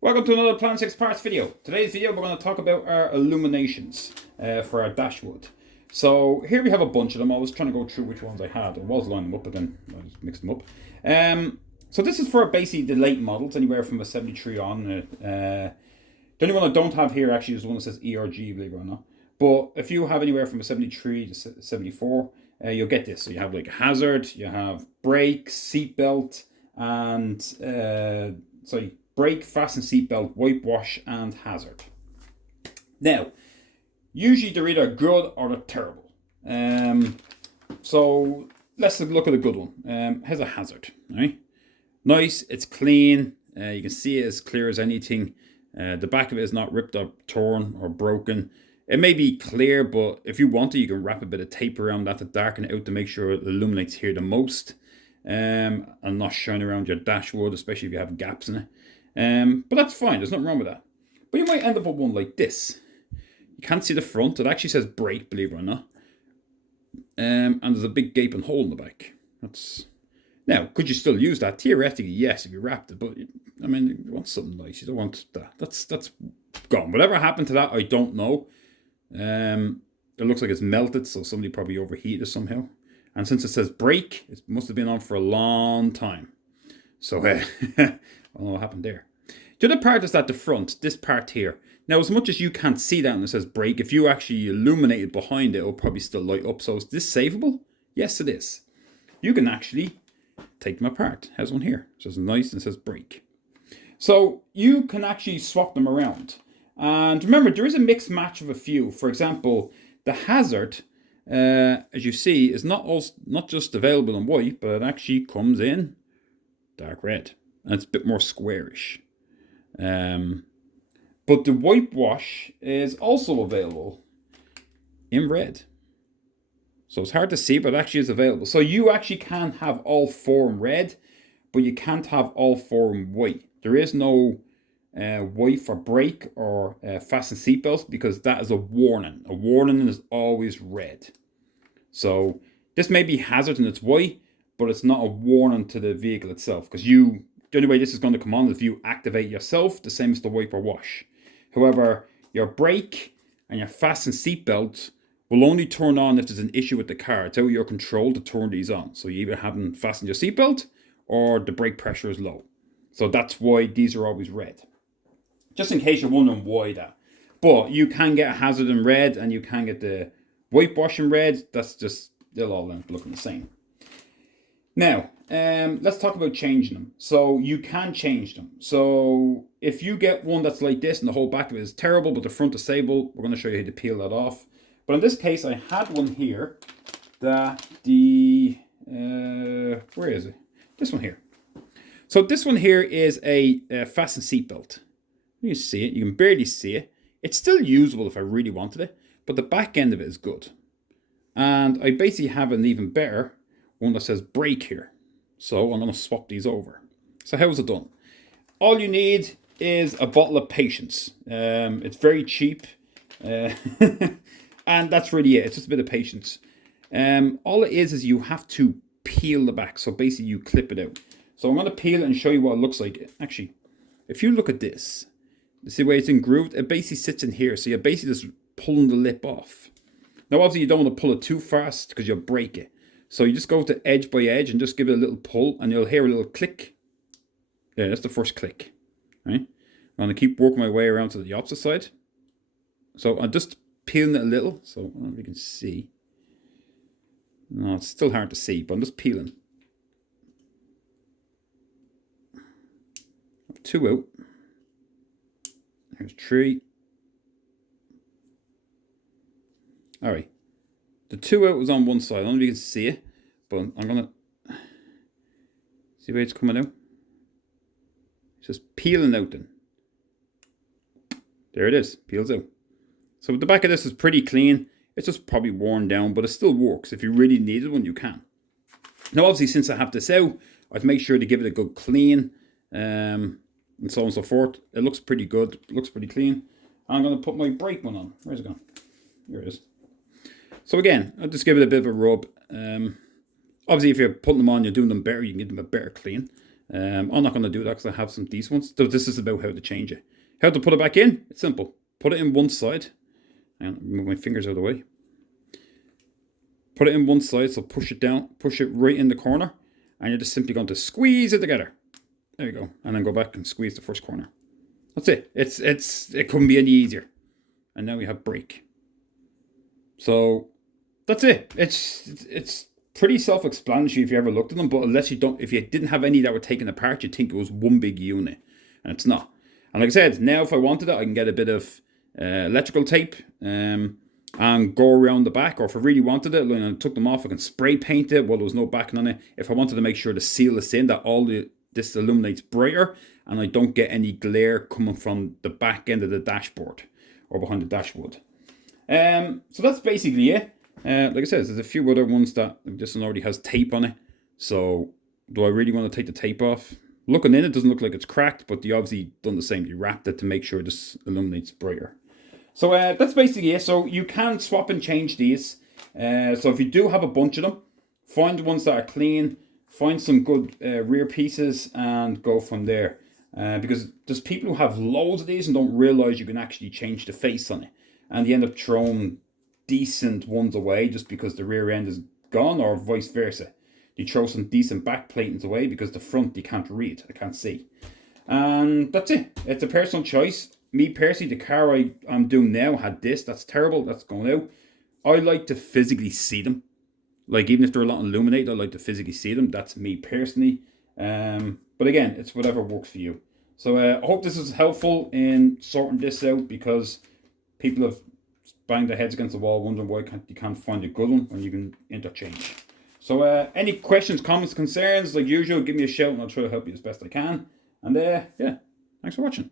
Welcome to another Plan 6 Parts video. Today's video we're going to talk about our illuminations for our dashwood. So here we have a bunch of them. I was trying to go through which ones I had. I was lining them up, but then I just mixed them up. So this is for basically the late models, anywhere from a 73 on. The only one I don't have here actually is the one that says ERG, believe it or not. But if you have anywhere from a 73 to 74, you'll get this. So you have like a hazard, you have brake, seatbelt, and brake, fasten seatbelt, wipe wash, and hazard. Now, usually they're either good or they're terrible. So let's look at a good one. Here's a hazard. Right? Nice, it's clean. You can see it as clear as anything. The back of it is not ripped up, torn, or broken. It may be clear, but if you want to, you can wrap a bit of tape around that to darken it out to make sure it illuminates here the most. And not shine around your dashboard, especially if you have gaps in it. But that's fine, there's nothing wrong with that. But you might end up with one like this. You can't see the front, it actually says brake, believe it or not. And there's a big gaping hole in the back. Now, could you still use that? Theoretically, yes, if you wrapped it, but I mean, you want something nice, you don't want that. That's gone. Whatever happened to that, I don't know. It looks like it's melted, so somebody probably overheated it somehow. And since it says brake, it must have been on for a long time. So, I don't know what happened there. The other part is at the front, this part here. Now, as much as you can't see that and it says brake, if you actually illuminate it behind it, it'll probably still light up. So is this savable? Yes, it is. You can actually take them apart. Has one here. It says nice and it says brake. So you can actually swap them around. And remember, there is a mixed match of a few. For example, the hazard, as you see, is not just available in white, but it actually comes in dark red. And it's a bit more squarish. But the wipe wash is also available in red. So it's hard to see, but it actually is available. So you actually can have all four in red, but you can't have all four in white. There is no white for brake or fasten seatbelts because that is a warning. A warning is always red. So this may be hazard and it's white, but it's not a warning to the vehicle itself because the only way this is going to come on is if you activate yourself, the same as the wiper wash. However, your brake and your fasten seatbelt will only turn on if there's an issue with the car. It's out of your control to turn these on. So you either haven't fastened your seatbelt or the brake pressure is low. So that's why these are always red. Just in case you're wondering why that. But you can get a hazard in red and you can get the wipe wash in red. That's just, they'll all end up looking the same. Now, let's talk about changing them. So you can change them. So if you get one that's like this and the whole back of it is terrible, but the front is stable, we're going to show you how to peel that off. But in this case, I had one here that where is it? This one here. So this one here is a fasten seatbelt. You can see it. You can barely see it. It's still usable if I really wanted it, but the back end of it is good. And I basically have an even better one that says brake here. So I'm going to swap these over. So how's it done? All you need is a bottle of patience. It's very cheap. And that's really it. It's just a bit of patience. All it is you have to peel the back. So basically you clip it out. So I'm going to peel it and show you what it looks like. Actually, if you look at this, you see where it's engrooved? It basically sits in here. So you're basically just pulling the lip off. Now obviously you don't want to pull it too fast because you'll break it. So you just go to edge by edge and just give it a little pull and you'll hear a little click. Yeah, that's the first click. Right? I'm going to keep working my way around to the opposite side. So I'm just peeling it a little. So I don't know if you can see. No, it's still hard to see, but I'm just peeling. Two out. Here's three. All right. The two out was on one side. I don't know if you can see it, but I'm going to see where it's coming out. It's just peeling out then. There it is. Peels out. So the back of this is pretty clean. It's just probably worn down, but it still works. If you really needed one, you can. Now, obviously, since I have this out, I've made sure to give it a good clean. And so on and so forth. It looks pretty good. It looks pretty clean. I'm going to put my brake one on. Where's it gone? Here it is. So again, I'll just give it a bit of a rub. Obviously, if you're putting them on, you're doing them better. You can give them a better clean. I'm not going to do that because I have some decent ones. So this is about how to change it. How to put it back in? It's simple. Put it in one side. And move my fingers out of the way. Put it in one side, so push it down, push it right in the corner, and you're just simply going to squeeze it together. There you go. And then go back and squeeze the first corner. That's it. It couldn't be any easier. And now we have break. So that's it. It's pretty self-explanatory if you ever looked at them, but if you didn't have any that were taken apart, you'd think it was one big unit. And it's not. And like I said, now if I wanted it, I can get a bit of electrical tape and go around the back, or if I really wanted it, when I took them off, I can spray paint it while there was no backing on it. If I wanted to make sure to seal this in, that this illuminates brighter and I don't get any glare coming from the back end of the dashboard or behind the dashboard. So that's basically it. Like I said, there's a few other ones that this one already has tape on it. So do I really want to take the tape off? Looking in, it doesn't look like it's cracked, but they obviously done the same. They wrapped it to make sure this illuminates brighter. So that's basically it. So you can swap and change these. So if you do have a bunch of them, find the ones that are clean, find some good rear pieces and go from there. Because there's people who have loads of these and don't realize you can actually change the face on it. And they end up throwing decent ones away just because the rear end is gone, or vice versa. You throw some decent back platings away because the front you can't read, I can't see. And that's it. It's a personal choice. Me personally, the car I'm doing now had this. That's terrible. That's going out. I like to physically see them. Like, even if they're a lot illuminated, I like to physically see them. That's me personally. But again, it's whatever works for you. So I hope this is helpful in sorting this out, because people have banged their heads against the wall wondering why you can't find a good one when you can interchange. So any questions, comments, concerns, like usual, give me a shout and I'll try to help you as best I can. And yeah, thanks for watching.